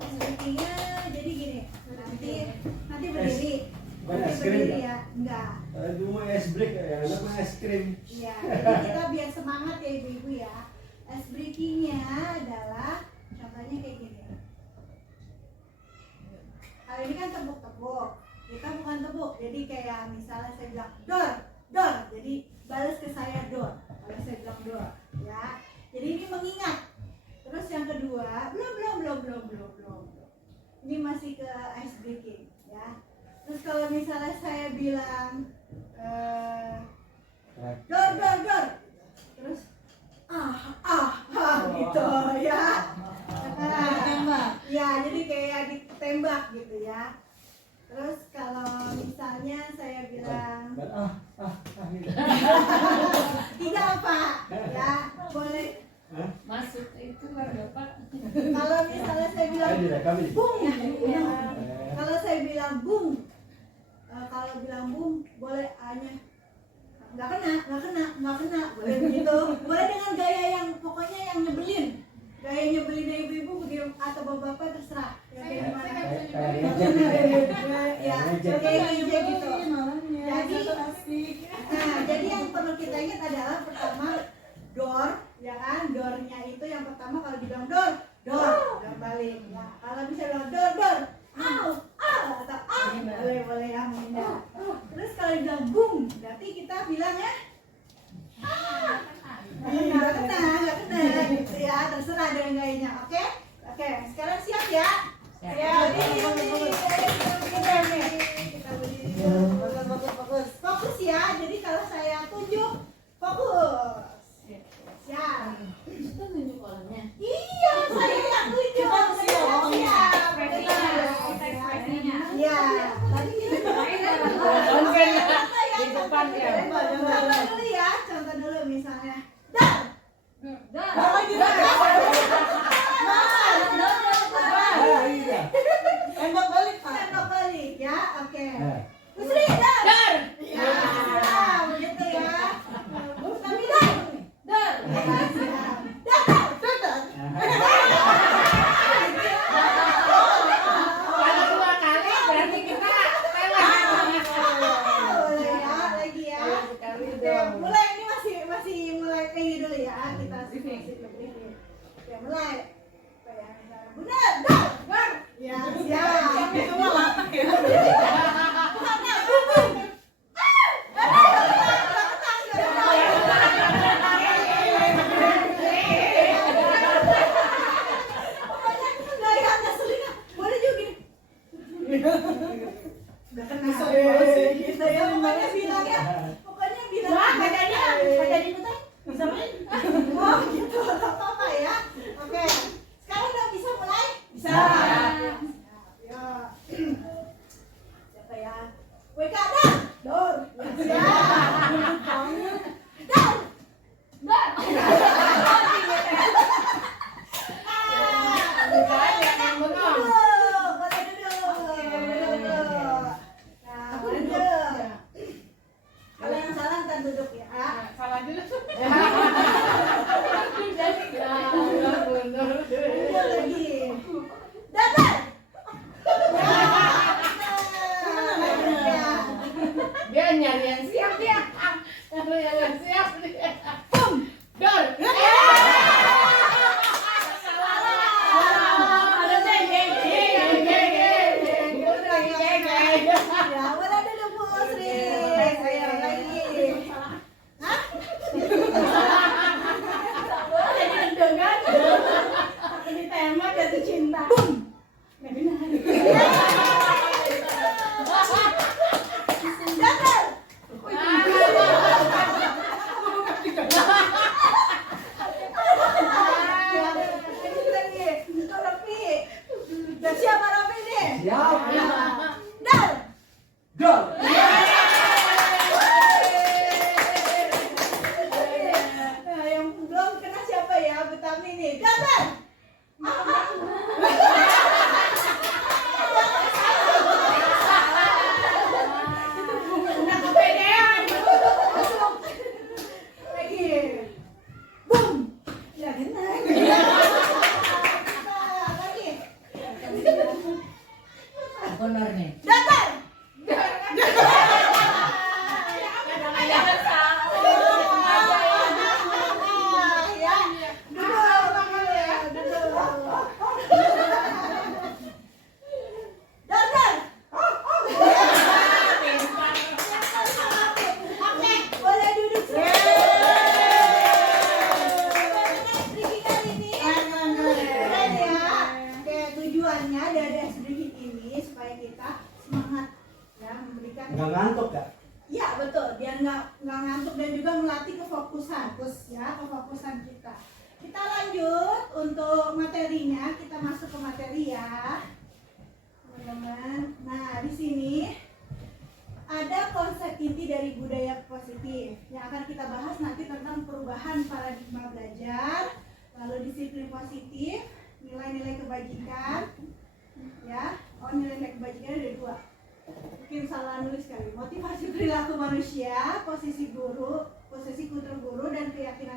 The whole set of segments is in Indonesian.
Icebreakingnya jadi gini, nanti berdiri. Bukan es krim ya? Enggak. Cuma es break ya, nama es krim. Iya, jadi kita biar semangat ya ibu-ibu ya. Icebreakingnya adalah contohnya kayak gini. Kalau ini kan tepuk-tepuk, kita bukan tepuk. Jadi kayak misalnya saya bilang dor, dor. Jadi balas ke saya dor. Kalau saya bilang dor, ya. Jadi ini mengingat. Terus yang kedua, belum. Ini masih ke icebreaking, ya. Terus kalau misalnya saya bilang dor. Terus gitu ya. Ya, jadi kayak ditembak gitu ya. Terus kalau misalnya saya bilang gitu. tidak Pak, ya boleh. Masuk itu Bapak. Kalau misalnya saya bilang bung, ya. Kalau saya bilang bung, kalau bilang bung boleh hanya nggak kena, boleh begitu. Boleh dengan gaya yang pokoknya yang nyebelin. Gaya nyebelin ibu-ibu begitu atau bapak-bapak terserah. Ya kayak gimana? Ya, kayak gitu. Jadi yang perlu kita ingat adalah pertama door, ya kan? Doornya itu yang pertama kalau dibilang door balik. Ya, kalau bisa bilang door, atau boleh yang menghindar. Terus kalau dibilang boom, berarti kita bilang ya nggak kena gitu ya, terserah dengan gayanya. Oke, sekarang siap ya? Ya, kita berdiri. Fokus ya, jadi kalau saya tunjuk fokus. Siap. Itu tunjuk orangnya. Iya, saya yang tunjuk. Iya, tadi kita Di depan ya. contoh dulu ya, contoh dulu misalnya. Dar. Tembok balik ya, oke. Terus dar. Ya, begitu ya. Tapi dar. Kalau 2 kali berarti kita mulai ini masih mulai ini dulu ya, kita masih oke, mulai benar dar ya, siap semua latah ya. Bukannya bubung pokoknya gaya ngeselin boleh juga gini udah kena gitu ya, pokoknya bilang badannya betul bisa main. Oh gitu, tak apa ya. Oke, sekarang udah bisa mulai? Bisa. Ya. Siapa ya? WK Dor. Kalau yang salah ntar duduk ya. salah dulu. Lagi. Datar. Dia nyari yang siap dia. Yang siap dia. Dor. Ya, mana dulu Bu Sri. Ayo lagi. Hah? Ditembak jatuh cinta. Bum. Datar. Udah siap Rafi nih? Siap. Dar. Dor. Nah, yang belum kena siapa ya? Betami nih. Datar. Lagi. Boom. Ya kena. Lagi. benar nih. Dokter. Jangan salah. Ya, duduk. Dokter. Oke, boleh duduk semua. Bagaimana kali ini? Keren ya. Oke, tujuannya dari SDG ini supaya kita semangat ya memberikan. Nggak ngantuk ya? Iya betul, biar nggak ngantuk dan juga melatih kefokusan, kefokusan kita. Kita lanjut untuk materinya, kita masuk ke materi ya, teman-teman. Nah di sini ada konsep inti dari budaya positif yang akan kita bahas nanti tentang perubahan paradigma belajar, lalu disiplin positif, nilai-nilai kebajikan, ya. Oh nilai-nilai kebajikan ada 2. Mungkin salah nulis kali. Motivasi perilaku manusia, posisi kultur guru dan keyakinan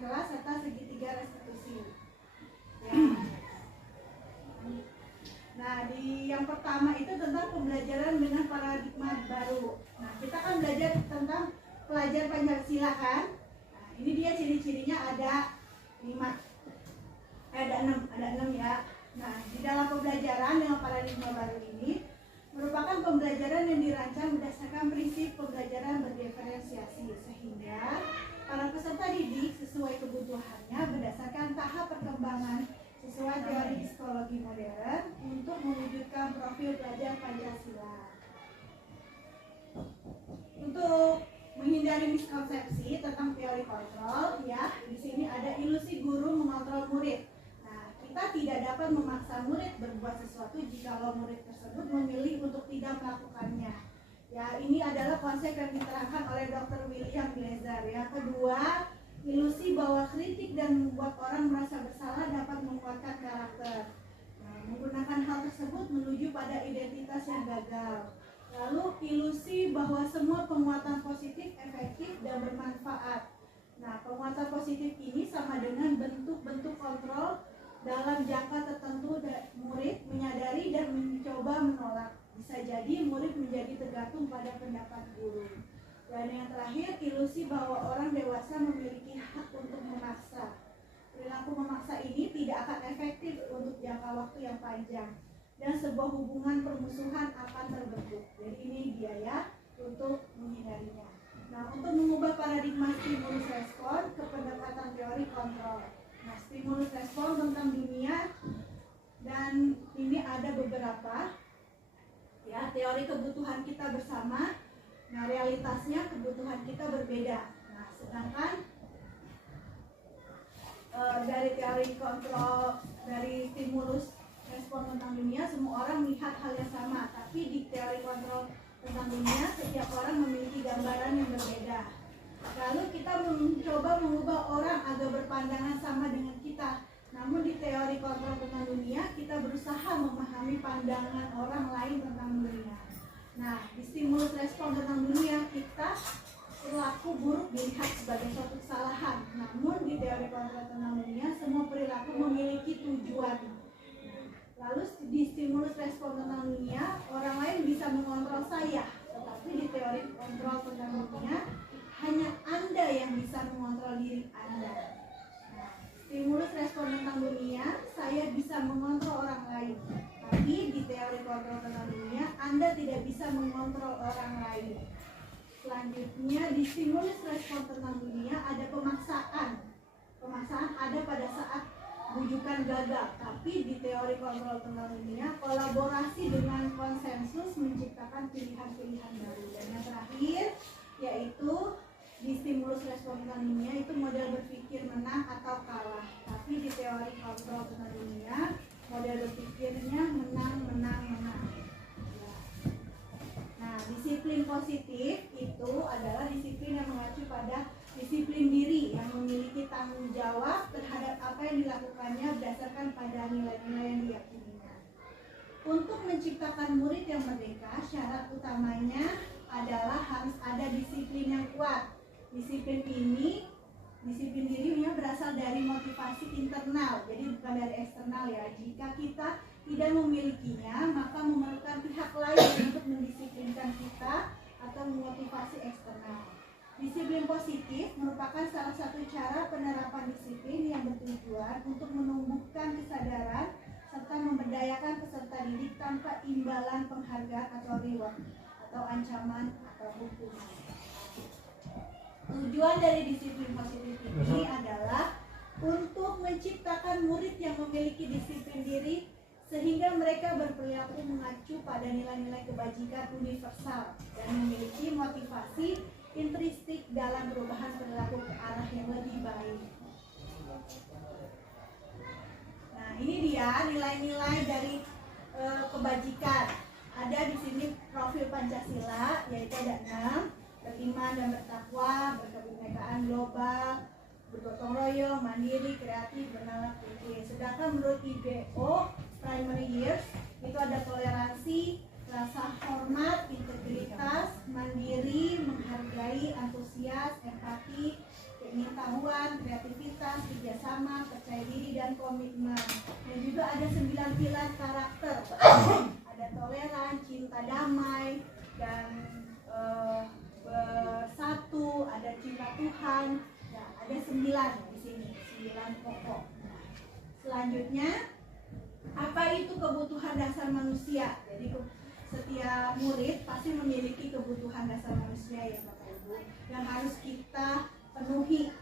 kelas serta segitiga restitusi. Ya. Nah, di yang pertama itu tentang pembelajaran dengan paradigma baru. Nah, kita kan belajar tentang pelajar Pancasila kan? Nah, ini dia ciri-cirinya ada 5. Ada 6 ya. Nah, di dalam pembelajaran dengan paradigma baru ini merupakan pembelajaran yang dirancang berdasarkan prinsip pembelajaran berdiferensiasi sehingga para peserta didik sesuai kebutuhannya berdasarkan tahap perkembangan sesuai teori psikologi modern untuk mewujudkan profil pelajar Pancasila. Untuk menghindari miskonsepsi tentang teori kontrol, ya, di sini ada ilusi guru mengontrol murid. Kita tidak dapat memaksa murid berbuat sesuatu jikalau murid tersebut memilih untuk tidak melakukannya. Ya, ini adalah konsep yang diterangkan oleh Dr. William Glazer. Yang kedua, ilusi bahwa kritik dan membuat orang merasa bersalah dapat menguatkan karakter. Nah, menggunakan hal tersebut menuju pada identitas yang gagal. Lalu, ilusi bahwa semua penguatan positif efektif dan bermanfaat. Nah, penguatan positif ini sama dengan bentuk-bentuk kontrol dalam jangka tertentu. Murid menyadari dan mencoba menolak. Bisa jadi murid menjadi tergantung pada pendapat guru. Dan yang terakhir, ilusi bahwa orang dewasa memiliki hak untuk memaksa. Perilaku memaksa ini tidak akan efektif untuk jangka waktu yang panjang dan sebuah hubungan permusuhan akan terbentuk. Jadi ini dia ya untuk menghindarinya. Nah, untuk mengubah paradigma stimulus respon ke pendekatan teori kontrol. Nah, stimulus respon tentang dunia dan ini ada beberapa ya teori kebutuhan kita bersama. Nah, realitasnya kebutuhan kita berbeda. Nah, sedangkan dari teori kontrol dari stimulus respon tentang dunia semua orang melihat hal yang sama, tapi di teori kontrol tentang dunia setiap orang memiliki gambaran yang berbeda. Lalu kita mencoba mengubah orang agar berpandangan sama dengan kita. Namun di teori kontrol tentang dunia, kita berusaha memahami pandangan orang lain tentang dunia. Nah, di stimulus respon tentang dunia, kita perilaku buruk dilihat sebagai suatu kesalahan. Namun di teori kontrol tentang dunia, semua perilaku memiliki tujuan. Lalu di stimulus respon tentang dunia, orang lain bisa mengontrol saya. Tetapi di teori kontrol tentang dunia, hanya Anda yang bisa mengontrol diri Anda. Nah, stimulus respon tentang dunia, saya bisa mengontrol orang lain. Tapi di teori kontrol tentang dunia, Anda tidak bisa mengontrol orang lain. Selanjutnya, di stimulus respon tentang dunia ada pemaksaan. Pemaksaan ada pada saat bujukan gagal. Tapi di teori kontrol tentang dunia, kolaborasi dengan konsensus menciptakan pilihan-pilihan baru. Dan yang terakhir, yaitu di stimulus respon tentang dunia itu model berpikir menang atau kalah. Tapi di teori kontrol tentang dunia model berpikirnya menang. Ya. Nah, disiplin positif itu adalah disiplin yang mengacu pada disiplin diri yang memiliki tanggung jawab terhadap apa yang dilakukannya berdasarkan pada nilai-nilai yang diyakininya. Untuk menciptakan murid yang merdeka, syarat utamanya adalah harus ada disiplin yang kuat. Disiplin dirinya berasal dari motivasi internal, jadi bukan dari eksternal ya. Jika kita tidak memilikinya, maka memerlukan pihak lain untuk mendisiplinkan kita atau memotivasi eksternal. Disiplin positif merupakan salah satu cara penerapan disiplin yang bertujuan untuk menumbuhkan kesadaran serta memberdayakan peserta didik tanpa imbalan penghargaan atau reward atau ancaman atau hukuman. Tujuan dari disiplin positif ini adalah untuk menciptakan murid yang memiliki disiplin diri sehingga mereka berperilaku mengacu pada nilai-nilai kebajikan universal dan memiliki motivasi intrinsik dalam perubahan perilaku ke arah yang lebih baik. Nah, ini dia nilai-nilai dari kebajikan. Ada di sini profil Pancasila, yaitu ada 6: beriman dan bertakwa, berkebinekaan global, bergotong royong, mandiri, kreatif, bernalar tinggi. Sedangkan menurut IBO primary years itu ada toleransi, rasa hormat, integritas, mandiri, menghargai, antusias, empati, keingintahuan, kreativitas, kerjasama, percaya diri, dan komitmen. Dan juga ada 9 pilar karakter. Ada toleran, cinta damai, dan bersatu, ada cinta Tuhan. Nah, ada 9 di sini, 9 pokok. Selanjutnya, apa itu kebutuhan dasar manusia? Jadi setiap murid pasti memiliki kebutuhan dasar manusia ya Bapak Ibu yang harus kita penuhi.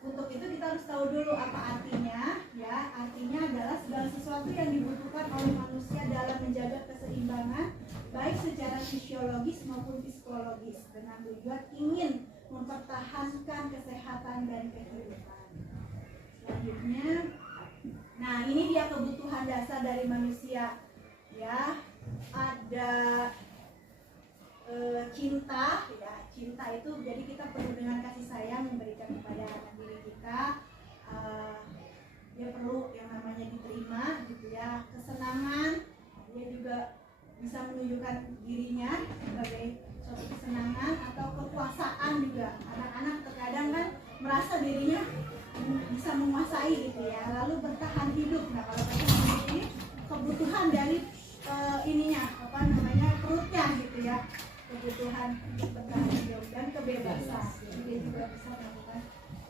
Untuk itu kita harus tahu dulu apa artinya. Ya, artinya adalah segala sesuatu yang dibutuhkan oleh manusia dalam menjaga keseimbangan baik secara fisiologis maupun psikologis dengan tujuan ingin mempertahankan kesehatan dan kehidupan. Selanjutnya, nah ini dia kebutuhan dasar dari manusia. Ya, ada cinta. Ya, cinta itu jadi kita perlu dengan kasih sayang memberikan kepada anak diri kita. Dia perlu yang namanya diterima, gitu ya. Kesenangan, dia juga bisa menunjukkan dirinya sebagai suatu kesenangan atau kekuasaan juga. Anak-anak terkadang kan merasa dirinya bisa menguasai gitu ya, lalu bertahan hidup. Nah, kalau bertahan ini kebutuhan dari ininya apa namanya perutnya gitu ya, kebutuhan untuk bertahan hidup dan kebebasan. Jadi dia juga bisa melakukan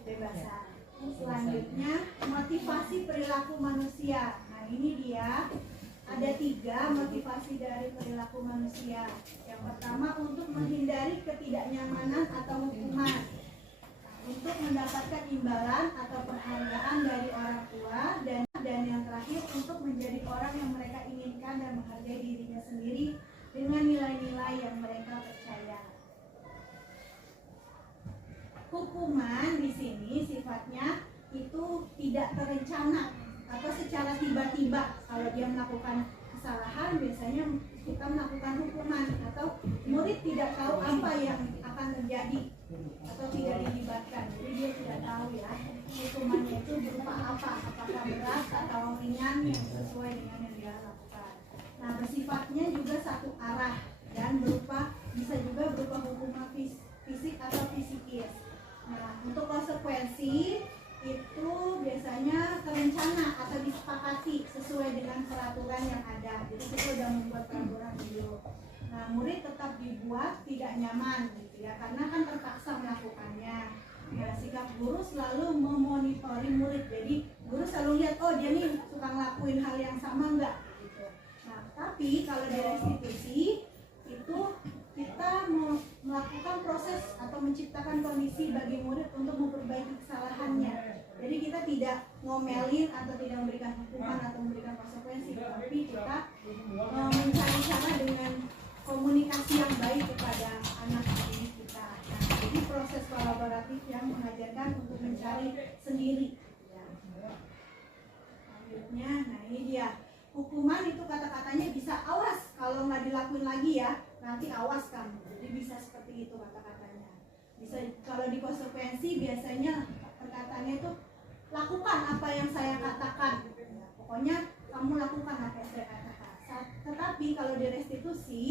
kebebasan. Selanjutnya motivasi perilaku manusia. Nah ini dia ada 3 motivasi dari perilaku manusia. Yang pertama untuk menghindari ketidaknyamanan atau hukuman, untuk mendapatkan imbalan atau penghargaan dari orang tua, dan yang terakhir untuk menjadi orang yang mereka inginkan dan menghargai dirinya sendiri dengan nilai-nilai yang mereka percaya. Hukuman di sini sifatnya itu tidak terencana atau secara tiba-tiba. Kalau dia melakukan kesalahan, biasanya kita melakukan hukuman atau murid tidak tahu apa yang akan terjadi atau tidak dilibatkan, jadi dia tidak tahu ya hukumannya itu berupa apa, apakah berat atau ringan yang sesuai dengan yang dia lakukan. Nah, bersifatnya juga satu arah dan bisa juga berupa hukuman fisik atau psikis. Nah, untuk konsekuensi itu biasanya terencana atau disepakati sesuai dengan peraturan yang ada. Jadi kita sudah membuat peraturan dulu. Nah, murid tetap dibuat tidak nyaman gitu ya, karena kan terpaksa melakukannya. Nah, sikap guru selalu memonitori murid. Jadi guru selalu lihat, oh dia nih suka ngelakuin hal yang sama enggak gitu. Nah, tapi kalau di restitusi itu kita melakukan proses atau menciptakan kondisi bagi murid untuk memperbaiki kesalahannya. Jadi kita tidak ngomelin atau tidak memberikan hukuman atau memberikan konsekuensi, tapi kita mencari cara dengan komunikasi yang baik kepada anak didik kita. Nah, jadi proses kolaboratif yang mengajarkan untuk mencari sendiri. Selanjutnya, nah ini dia. Hukuman itu kata-katanya bisa awas kalau nggak dilakuin lagi ya, nanti awas kamu. Jadi bisa seperti itu kata-katanya. Bisa kalau di konsekuensi biasanya perkataannya itu lakukan apa yang saya katakan. Ya, pokoknya kamu lakukan apa yang saya katakan. Tetapi kalau di restitusi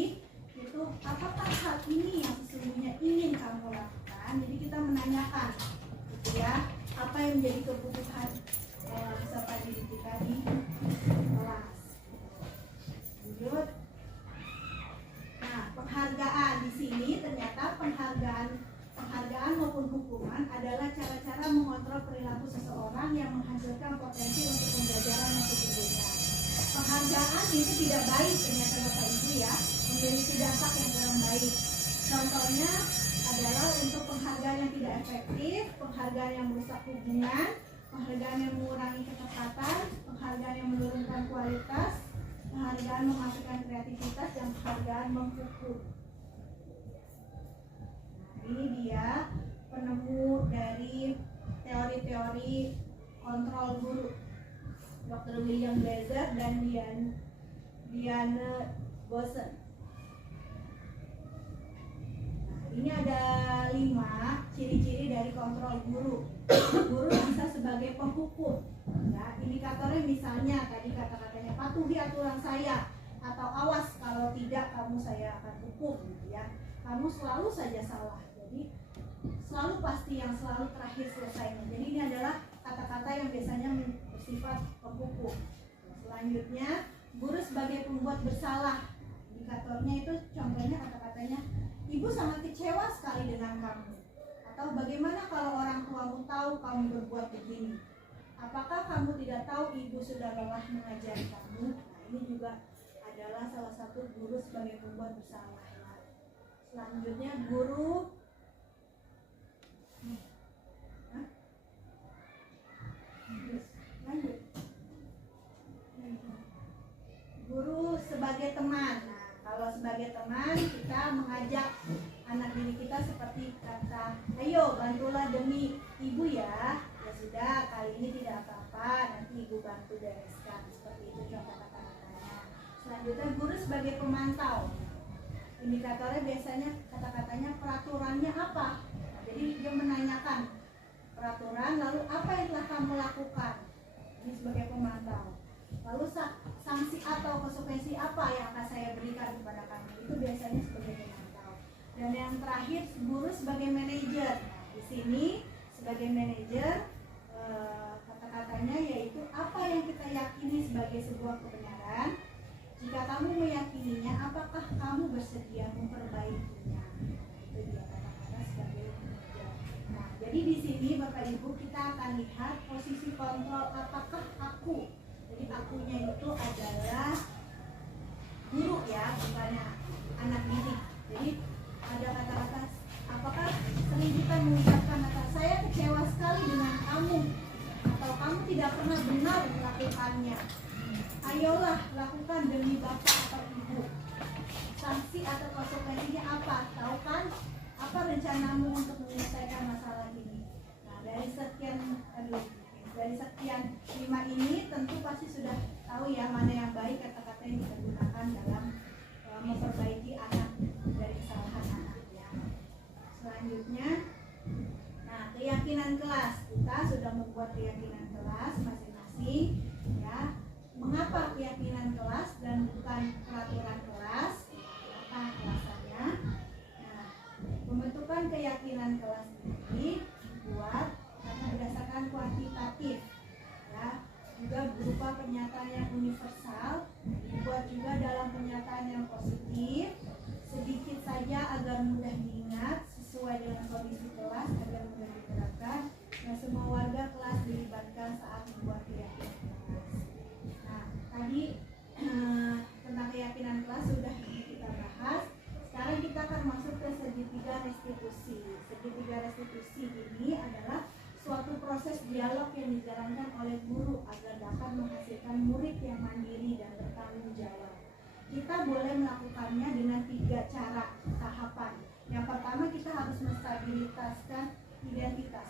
itu apakah hal ini yang sesungguhnya ingin kamu lakukan? Jadi kita menanyakan, gitu ya, apa yang menjadi kebutuhan peserta didik kita di memberikan potensi untuk pembelajaran yang sesungguhnya. Penghargaan itu tidak baik ternyata Bapak Ibu ya, memiliki dampak yang kurang baik. Contohnya adalah untuk penghargaan yang tidak efektif, penghargaan yang merusak hubungan, penghargaan yang mengurangi ketepatan, penghargaan yang menurunkan kualitas, penghargaan mematikan kreativitas, dan penghargaan menghukum. Ini dia penemu dari teori-teori kontrol guru, Dr. William Blazer dan Diane Bosen. Ini ada 5 ciri-ciri dari kontrol guru. Guru bisa sebagai penghukum. Ya, indikatornya misalnya tadi kata-katanya patuhi aturan saya, atau awas kalau tidak kamu saya akan hukum. Gitu ya. Kamu selalu saja salah. Jadi selalu pasti yang selalu terakhir selesainya. Jadi ini adalah kata-kata yang biasanya bersifat penghukum. Selanjutnya, guru sebagai pembuat bersalah. Indikatornya itu contohnya kata-katanya, ibu sangat kecewa sekali dengan kamu. Atau bagaimana kalau orang tuamu tahu kamu berbuat begini? Apakah kamu tidak tahu ibu sudah lelah mengajari kamu? Nah, ini juga adalah salah satu guru sebagai pembuat bersalah. Selanjutnya, guru guru sebagai teman. Nah, kalau sebagai teman kita mengajak anak didik kita seperti kata, ayo bantulah demi ibu ya. Ya sudah, kali ini tidak apa-apa, nanti ibu bantu bereskan. Seperti itu contoh kata-katanya. Selanjutnya, guru sebagai pemantau. Indikatornya biasanya kata-katanya peraturannya apa. Nah, jadi dia menanyakan peraturan, lalu apa yang telah kamu lakukan. Ini sebagai pemantau. Lalu sanksi atau konsekuensi apa yang akan saya berikan kepada kamu. Itu biasanya sebagai pemantau. Dan yang terakhir, guru sebagai manajer. Nah, di sini sebagai manajer kata-katanya yaitu apa yang kita yakini sebagai sebuah kebenaran. Jika kamu meyakininya, apakah kamu bersedia memperbaikinya? Itu dia kata-kata sebagai manajer. Nah, jadi di sini Bapak Ibu kita akan lihat posisi kontrol apakah aku. Jadi akunya itu adalah guru ya, bukannya anak didik. Jadi ada kata-kata, apakah sering kita mengucapkan kata saya kecewa sekali dengan kamu, atau kamu tidak pernah benar melakukannya. Ayolah lakukan demi bapak atau ibu. Sanksi atau konsekuensinya apa? Tahu kan? Apa rencanamu untuk menyelesaikan masalah ini? Nah, dari sekian 5 ini tentu pasti sudah tahu ya mana yang baik kata-kata yang kita gunakan dalam memperbaiki anak dari kesalahan anak ya. Selanjutnya, nah keyakinan kelas, kita sudah membuat keyakinan kelas masing-masing ya. Mengapa keyakinan kelas dan bukan peraturan kelas? Apa alasannya? Nah, pembentukan keyakinan kelas ini dibuat karena berdasarkan kuantitatif ya, juga berupa pernyataan yang universal, dibuat juga dalam pernyataan yang positif, sedikit saja agar mudah diingat, sesuai dengan kondisi kelas agar mudah diterapkan, dan semua warga kelas dilibatkan saat membuat keyakinan kelas. Nah, tadi tentang keyakinan kelas sudah kita bahas. Sekarang kita akan masuk ke segitiga restitusi. Segitiga restitusi ini adalah suatu proses dialog yang dijalankan oleh guru agar dapat menghasilkan murid yang mandiri dan bertanggung jawab. Kita boleh melakukannya dengan 3 cara tahapan. Yang pertama, kita harus menstabilkan identitas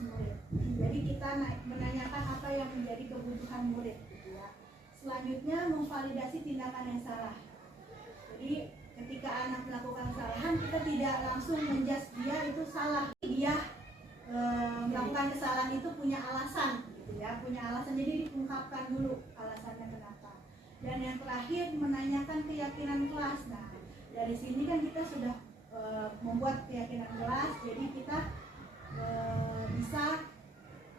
murid. Jadi kita menanyakan apa yang menjadi kebutuhan murid gitu ya. Selanjutnya, memvalidasi tindakan yang salah. Jadi ketika anak melakukan kesalahan, kita tidak langsung menjudge dia itu salah. Dia melakukan kesalahan itu punya alasan gitu ya, punya alasan, jadi diungkapkan dulu alasannya kenapa. Dan yang terakhir, menanyakan keyakinan kelas. Nah, dari sini kan kita sudah membuat keyakinan kelas, jadi kita bisa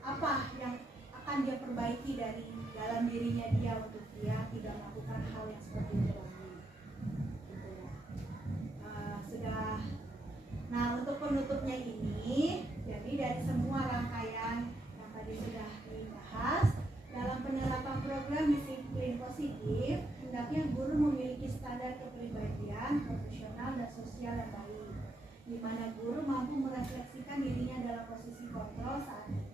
apa yang akan dia perbaiki dari dalam dirinya dia untuk dia tidak melakukan hal yang seperti itu lagi gitu ya. Nah, untuk penutupnya ini, jadi dari semua rangkaian yang tadi sudah kepribadian, profesional, dan sosial yang baik, di mana guru mampu merefleksikan dirinya dalam posisi kontrol saat ini.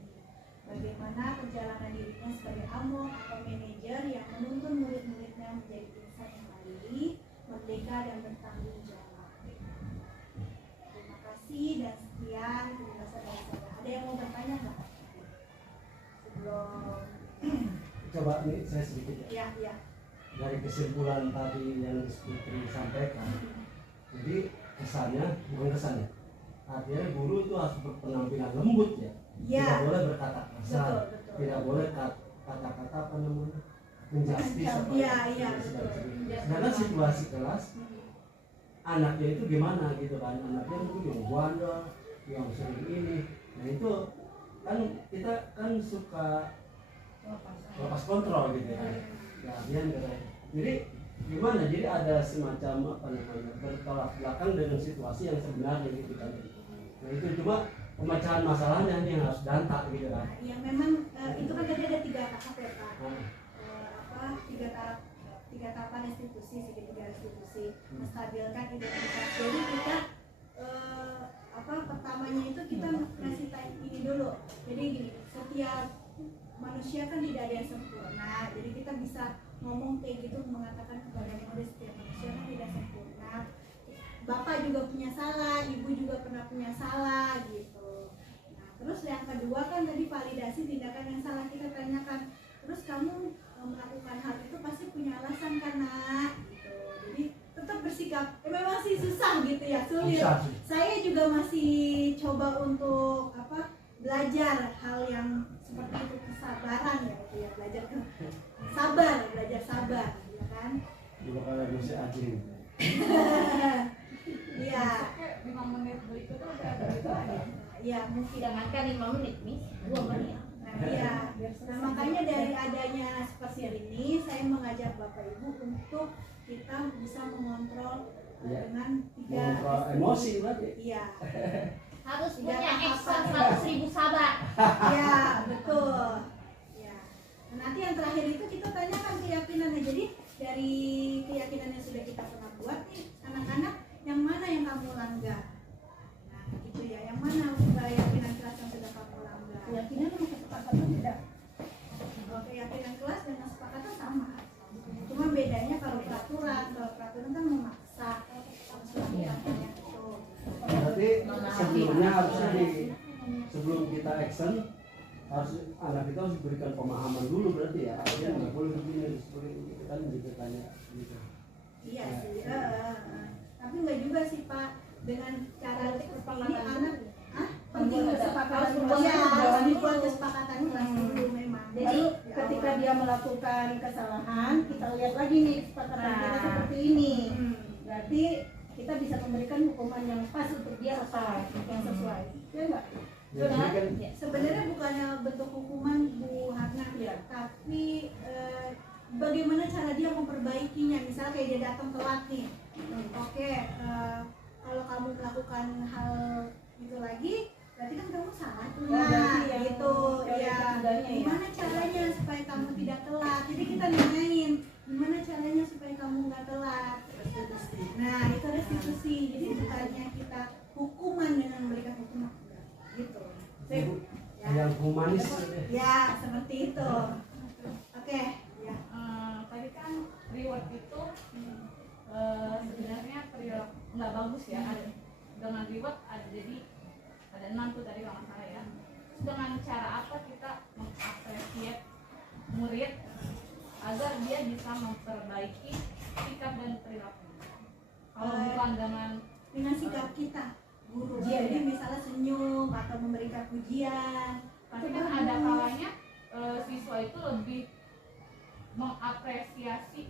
Bagaimana perjalanan dirinya sebagai among atau manajer yang menuntun murid-muridnya menjadi insan yang mandiri, merdeka, dan bertanggung jawab. Terima kasih dan sekian penjelasan dari saya. Ada yang mau bertanya nggak? Sebelum Coba nih saya sedikit ya. ya. Dari kesimpulan tadi yang Putri sampaikan, jadi kesannya, bukan kesannya, artinya guru itu harus berpenampilan lembut ya. Tidak boleh berkata kasar, Betul. tidak boleh kata-kata apa namanya, menjustis apa. Iya, betul. Sedangkan situasi kelas, anaknya itu gimana gitu kan, anaknya itu yang bandel, yang sering ini. Nah itu kan kita kan suka lepas kontrol gitu kan. Ya, jadi gimana? Jadi ada semacam apa namanya, bertolak belakang dengan situasi yang sebenarnya gitu kan. Nah itu cuma pemecahan masalahnya yang harus dantak gitu kan. Yang memang itu kan tadi ada 3 tahap ya Pak. Tiga tahapan institusi, segitiga institusi, menstabilkan identitas. Jadi kita pertamanya itu kita ngasih ini dulu. Jadi gini, setiap manusia kan tidak ada yang sempurna. Jadi kita bisa ngomong kayak gitu, mengatakan kepada murid setiap manusia kan tidak sempurna. Bapak juga punya salah, ibu juga pernah punya salah gitu. Nah, terus yang kedua kan tadi validasi tindakan yang salah, kita tanyakan, terus kamu melakukan hal itu pasti punya alasan kan nak? Gitu. Jadi tetap bersikap, memang sih susah gitu ya, sulit. Saya juga masih coba untuk belajar hal yang seperti itu, kesabaran ya gitu ya, belajar sabar ya kan. Juga kalau masih anjing. Iya. 5 menit berikutnya udah ada itu aja. Iya, mungkin. Jangankan 5 menit nih, 2 menit. Nah, iya. Nah, makanya dari adanya seperti ini, saya mengajak Bapak Ibu untuk kita bisa mengontrol dengan 3 mengontrol emosi berarti. Iya. Harus Tiga punya tahapan. ekstra 100.000 sabar. Iya, betul. Ya. Nah, nanti yang terakhir itu kita tanyakan keyakinannya. Jadi dari keyakinan yang sudah kita pernah buat nih, anak-anak, yang mana yang kamu langgar? Nah, gitu ya. Yang mana keyakinan kelas yang sudah kamu langgar? Keyakinan sama kesepakatan beda. Kalau keyakinan kelas dengan kesepakatan sama. Cuma bedanya kalau peraturan kan memaksa harus melakukan hal yang itu. Berarti sebelumnya harusnya sebelum kita action harus anak kita harus diberikan pemahaman dulu berarti ya. Artinya nggak boleh begini, seperti itu kan juga tanya gitu. Iya sih. Tapi nggak juga sih Pak, dengan cara seperti ini anak penting kesepakatan harus dibuat kesepakatan kelas dulu memang. Jadi ketika dia melakukan kesalahan, kita lihat lagi nih kesepakatan kita seperti ini. Berarti kita bisa memberikan hukuman yang pas untuk dia apa yang sesuai. Ya enggak? Ya, jadi kan Sebenarnya bukannya bentuk hukuman Bu Hana ya, tapi bagaimana cara dia memperbaikinya. Misalnya kayak dia datang telat nih. Oke, kalau kamu melakukan hal itu lagi, berarti kan kamu salah tuh. Nah, gitu ya. Gimana caranya supaya kamu tidak telat? Jadi kita nanyain, gimana caranya supaya kamu nggak telat? Nah, itu restitusi. Jadi bukannya kita hukuman dengan memberikan hukuman, gitu. yang humanis. Ya, seperti itu. Oke, ya. Tadi kan reward itu sebenarnya perilaku nggak bagus ya. Dengan reward jadi ada 6 tuh tadi kalau nggak salah ya. Dengan cara apa kita mengapresiasi murid agar dia bisa memperbaiki sikap dan perilaku? Kalau bukan Dengan sikap kita, guru. Jadi misalnya senyum atau memberikan pujian. pasti kan ada kalanya siswa itu lebih mengapresiasi,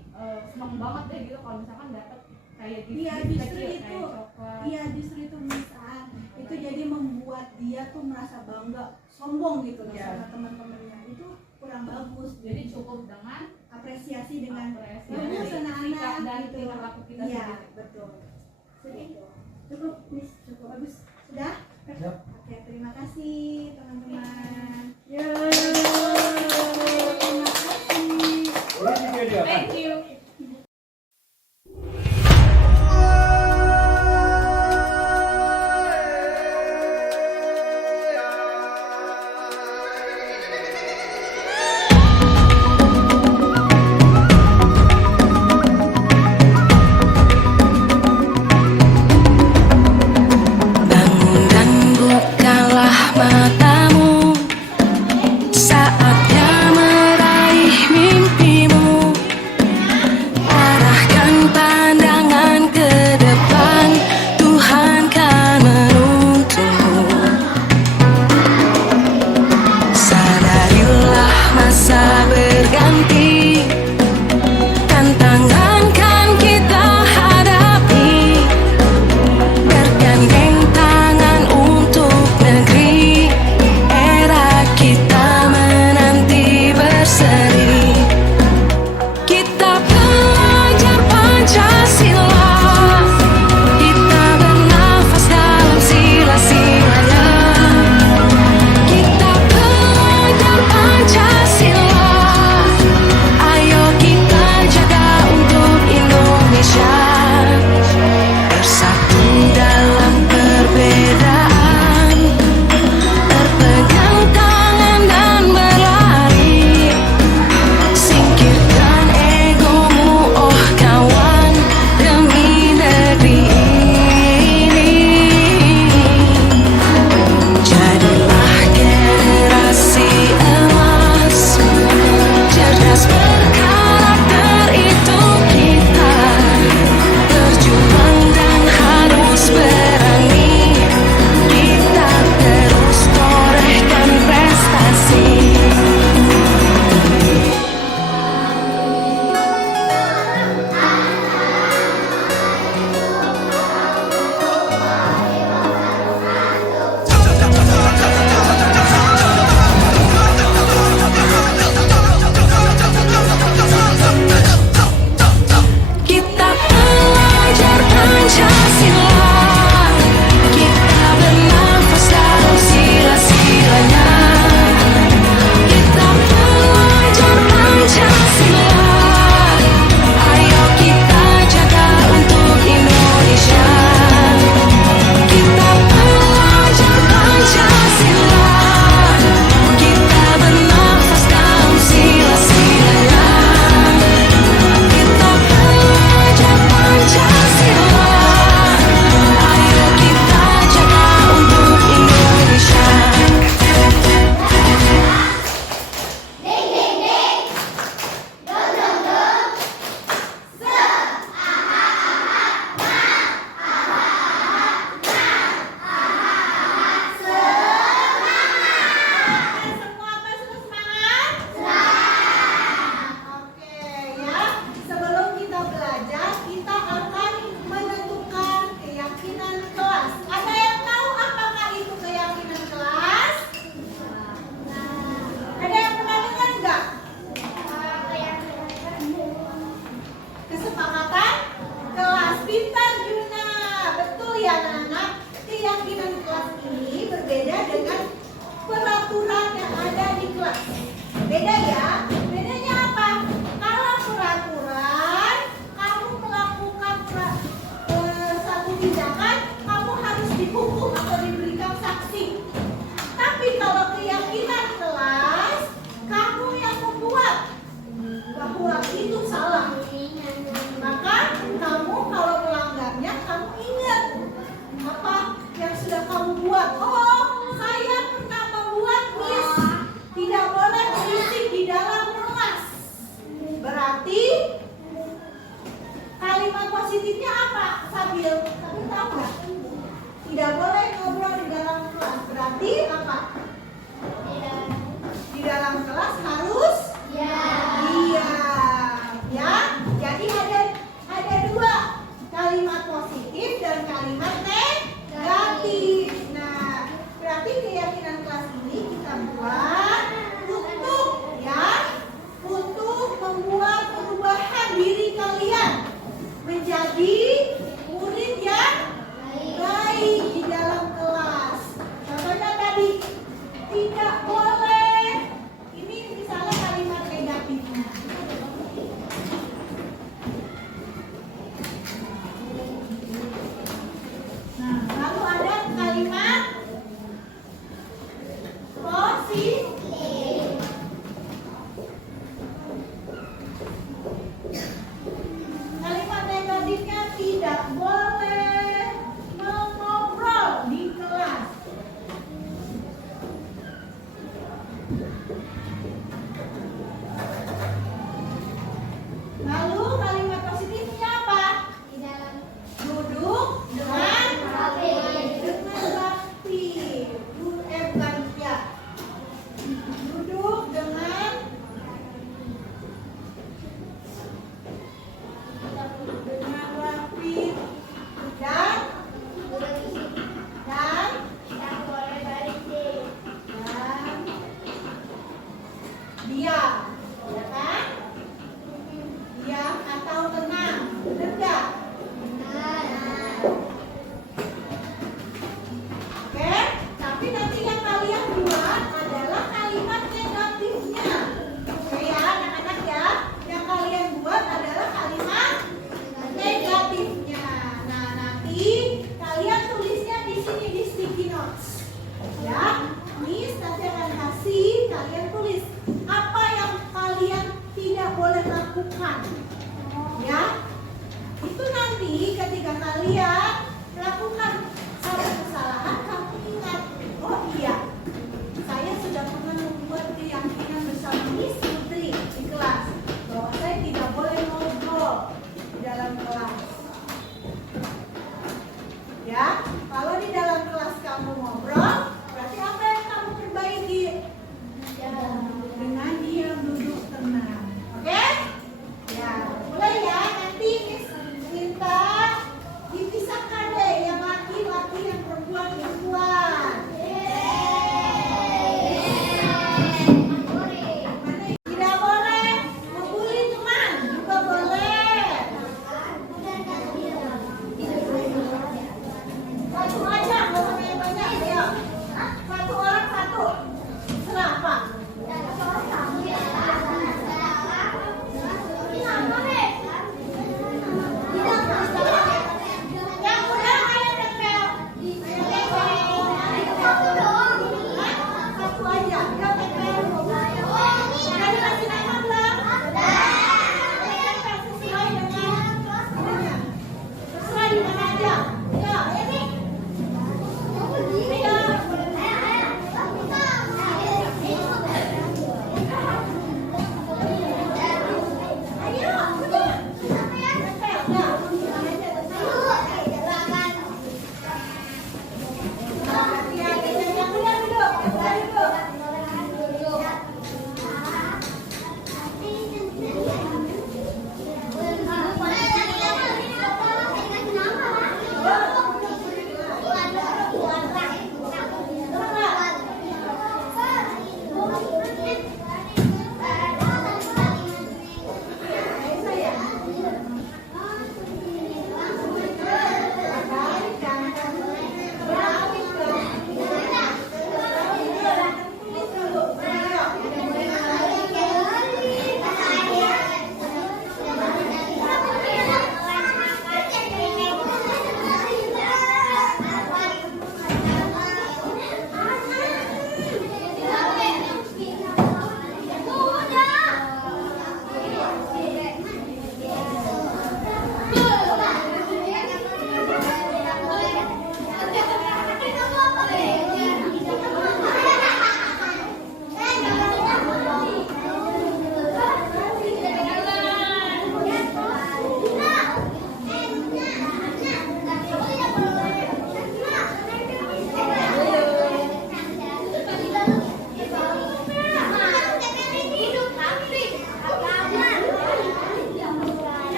seneng banget deh gitu kalau misalkan dapat kayak gitu. Iya, justru itu. kayak coklat. Iya, justru itu misal itu jadi membuat dia tuh merasa bangga, sombong gitu loh sama teman-temannya. Itu kurang bagus. Jadi cukup dengan Apresiasi dengan apresiasi bagus sikap anak-anak dan gitu. perilaku kita Iya, sendiri. betul. Segitu. Cukup, Miss. Cukup bagus. Sudah? Siap. Oke, terima kasih teman-teman. Ya. Terima kasih. Ini video kan? Thank you. Abil tahu nggak? Tidak boleh ngobrol di dalam kelas. Berarti apa? Di dalam kelas harus diam, ya. Jadi ada dua, kalimat positif dan kalimat negatif. Nah, berarti keyakinan kelas ini kita buat untuk membuat perubahan diri kalian menjadi murid yang baik di dalam kelas. Contohnya tadi, tidak boleh. Ini misalnya kalimat negatifnya. Nah, lalu ada kalimat positif. Kalimat negatifnya tidak boleh mengobrol di kelas. Lalu kalimat positifnya apa? Duduk dengan rapi. Bukan ya. Duduk dengan rapi dan diam, ya kan? Diam atau tenang, benar nggak? Oke, tapi nanti yang kalian buat adalah kalimat negatifnya. Oke ya, anak-anak ya. Yang kalian buat adalah kalimat negatifnya. Nah, nanti kalian tulisnya di sini di sticky notes. Ya, Miss nanti akan kasih kalian tulis apa yang kalian tidak boleh lakukan. Ya, itu nanti ketika kalian melakukan satu kesalahan, kamu ingat, oh iya, saya sudah pernah membuat keyakinan bersama Miss Putri di kelas bahwa saya tidak boleh ngobrol di dalam kelas. Ya, kalau di dalam kelas kamu ngobrol, berarti apa yang kamu perbaiki? Dengan diam, duduk tenang. Oke? Ya, mulai ya. Nanti Miss minta dipisahkan deh yang laki-laki yang perempuan.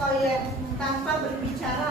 toilet tanpa berbicara